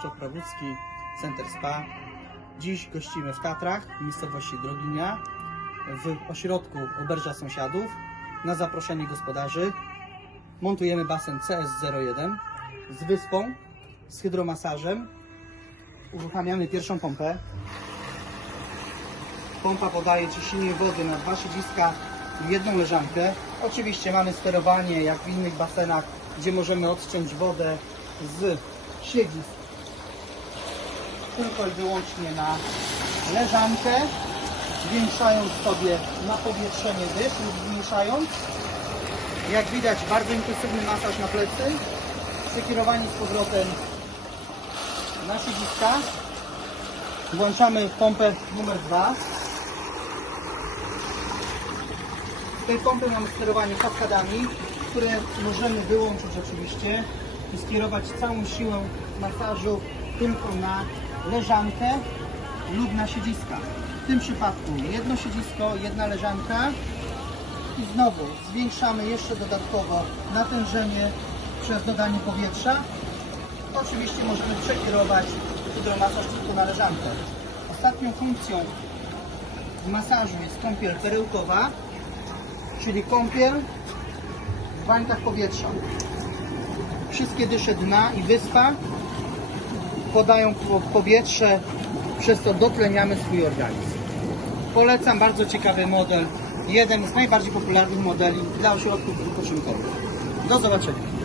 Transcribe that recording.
Krzysztof Center Spa. Dziś gościmy w Tatrach, w miejscowości Droginia, w ośrodku Oberża Sąsiadów. Na zaproszenie gospodarzy montujemy basen CS01 z wyspą, z hydromasażem. Uruchamiamy pierwszą pompę. Pompa podaje ciśnienie wody na dwa siedziska i jedną leżankę. Oczywiście mamy sterowanie jak w innych basenach, gdzie możemy odciąć wodę z siedzisk tylko i wyłącznie na leżankę, zwiększając sobie napowietrzenie dysz lub zmniejszając. Jak widać bardzo intensywny masaż na plecy, przekierowanie z powrotem na siedziska. Włączamy pompę numer 2. W tej pompy mamy sterowanie kaskadami, które możemy wyłączyć oczywiście i skierować całą siłę masażu tylko na leżankę lub na siedziska. W tym przypadku jedno siedzisko, jedna leżanka i znowu zwiększamy jeszcze dodatkowo natężenie przez dodanie powietrza. Oczywiście możemy przekierować hydromasaż tylko na leżankę. Ostatnią funkcją w masażu jest kąpiel perełkowa, czyli kąpiel w bańkach powietrza. Wszystkie dysze dna i wyspa podają po- powietrze, przez to dotleniamy swój organizm. Polecam bardzo ciekawy model, jeden z najbardziej popularnych modeli dla ośrodków wypoczynkowych. Do zobaczenia.